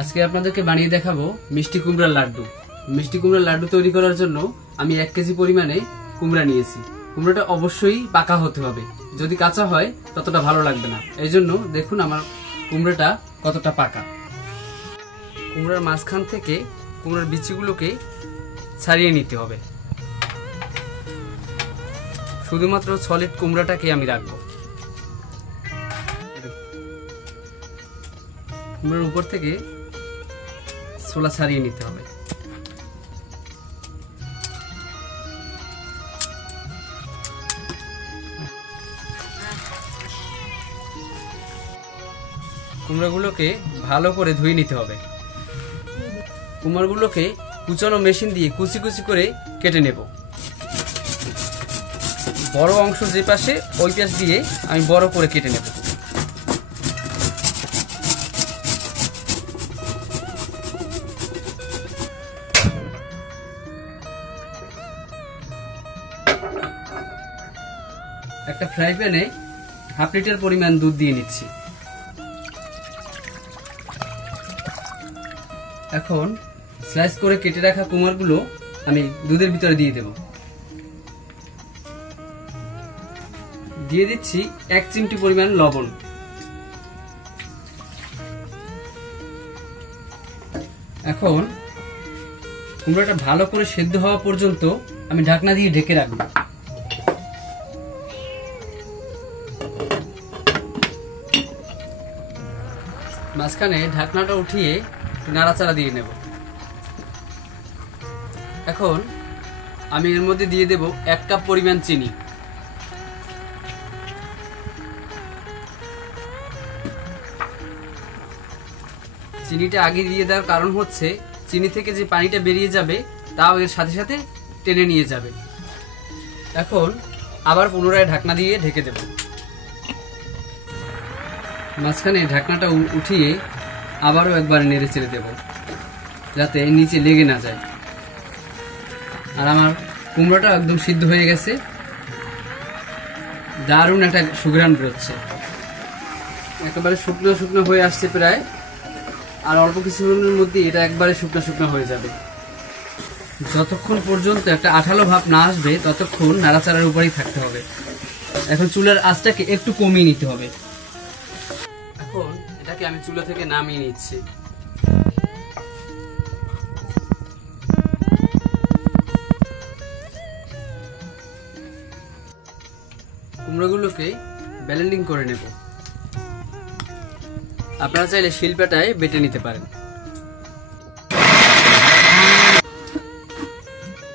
আজকে আপনাদেরকে বানিয়ে দেখাবো মিষ্টি কুমড়ার লাড্ডু। মিষ্টি কুমড়ার লাড্ডু তৈরি করার জন্য আমি 1 কেজি পরিমাণে কুমড়া নিয়েছি। কুমড়াটা অবশ্যই পাকা হতে হবে, যদি কাঁচা হয় ততটা ভালো লাগবে না। এই জন্য দেখুন আমার কুমড়াটা কতটা পাকা। কুমড়ার মাঝখান থেকে কুমড়ার বিচিগুলোকে ছাড়িয়ে নিতে হবে। শুধুমাত্র সলিড কুমড়াটাকে আমি রাখবো। কুমড়ার উপর থেকে ছোলা ছাড়িয়ে নিতে হবে। কুমড়াগুলোকে ভালো করে ধুয়ে নিতে হবে। কুমড়াগুলোকে কুচানো মেশিন দিয়ে কুচি কুচি করে কেটে নেব। বড় অংশ যে পাশে ওই পাশ দিয়ে আমি বড় করে কেটে নেব। একটা ফ্রাই প্যানে 1/2 লিটার পরিমাণ দুধ দিয়ে নিচ্ছি। এখন স্লাইস করে কেটে রাখা কুমড়াগুলো আমি দুধের ভিতরে দিয়ে দেব। দিয়ে দিচ্ছি 1 চিমটি পরিমাণ লবণ। এখন কুমড়াটা ভালো করে সেদ্ধ হওয়া পর্যন্ত আমি ঢাকনা দিয়ে ঢেকে রাখব। মাঝখানে ঢাকনাটা উঠিয়ে একটু নাড়াচাড়া দিয়ে নেব। এখন আমি এর মধ্যে দিয়ে দেব 1 কাপ পরিমাণ চিনি। চিনিটা আগে দিয়ে দেওয়ার কারণ হচ্ছে চিনি থেকে যে পানিটা বেরিয়ে যাবে তাও এর সাথে সাথে টেনে নিয়ে যাবে। এখন আবার পুনরায় ঢাকনা দিয়ে ঢেকে দেব। মাঝখানে ঢাকনাটা উঠিয়ে আবারও একবার নেড়ে চেড়ে দেব, যাতে নিচে লেগে না যায়। আর আমার কুমড়োটা একদম সিদ্ধ হয়ে গেছে, দারুণ একটা সুঘ্রাণ বেরোচ্ছে। একেবারে শুকনো শুকনো হয়ে আসছে প্রায়, আর অল্প কিছুক্ষণের মধ্যে এটা একবারে শুকনো শুকনো হয়ে যাবে। যতক্ষণ পর্যন্ত একটা আঠালো ভাব না আসবে ততক্ষণ নাড়াচাড়ার উপরেই থাকতে হবে। এখন চুলার আঁচটাকে একটু কমিয়ে নিতে হবে। এখন এটাকে আমি চুলা থেকে নামিয়ে নিচ্ছি। কুমড়োগুলোকে ব্লেন্ডিং করে নেব। আপনারা চাইলে শিলপাটায় বেটে নিতে পারেন।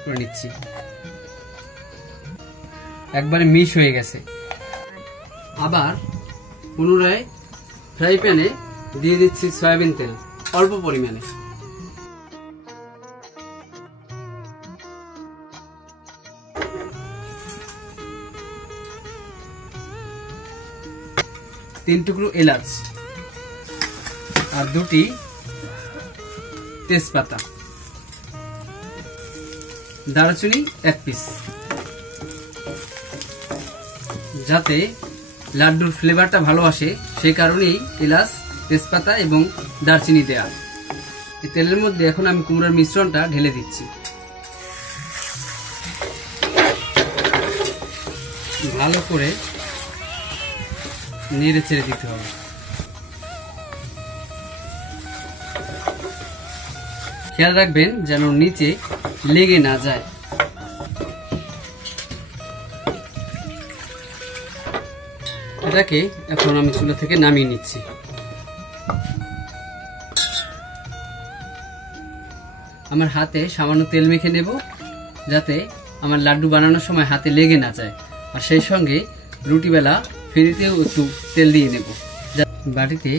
করে নিচ্ছি, একবারে মিশ হয়ে গেছে। আবার পুনরায় ফ্রাই প্যানে দিয়ে দিচ্ছি সয়াবিন তেল অল্প পরিমাণে। তিন টুকরো এলাচ আর 2টি তেজপাতা, দারুচিনি 1 পিস। যাতে লাড্ডুর ফ্লেভারটা ভালো আসে সেই কারণেই এলাচ, তেজপাতা এবং দারচিনি দেয়া। এই তেলের মধ্যে এখন আমি কুমড়ার মিশ্রণটা ঢেলে দিচ্ছি। ভালো করে নেড়ে চেড়ে দিতে হবে। খেয়াল রাখবেন যেন নিচে লেগে না যায়। এটাকে এখন আমি চুলা থেকে নামিয়ে নিচ্ছি। আমার হাতে সামান্য তেল মেখে নেব, যাতে আমার লাড্ডু বানানোর সময় হাতে লেগে না যায়। আর সেই সঙ্গে রুটিবেলা ফ্রিতেও একটু তেল দিয়ে নেব। বাটিতে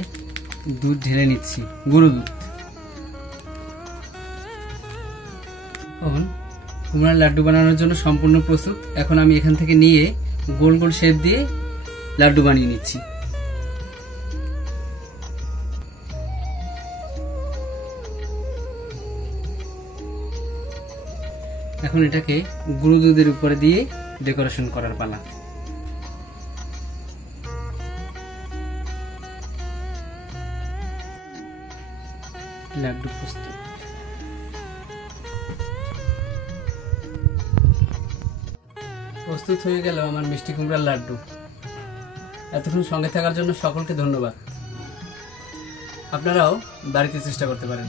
দুধ ঢেলে নিচ্ছি, গুঁড়ো দুধ। এখন কুমড়ার লাড্ডু বানানোর জন্য সম্পূর্ণ প্রস্তুত। এখন আমি এখান থেকে নিয়ে গোল গোল শেপ দিয়ে লাড্ডু বানিয়ে নিচ্ছি। এখন এটাকে গুঁড়ো দুধের উপরে দিয়ে ডেকোরেশন করার পালা। লাড্ডু প্রস্তুত। প্রস্তুত হয়ে গেল আমার মিষ্টি কুমড়ার লাড্ডু। এতক্ষণ সঙ্গে থাকার জন্য সকলকে ধন্যবাদ। আপনারাও বাড়িতে চেষ্টা করতে পারেন।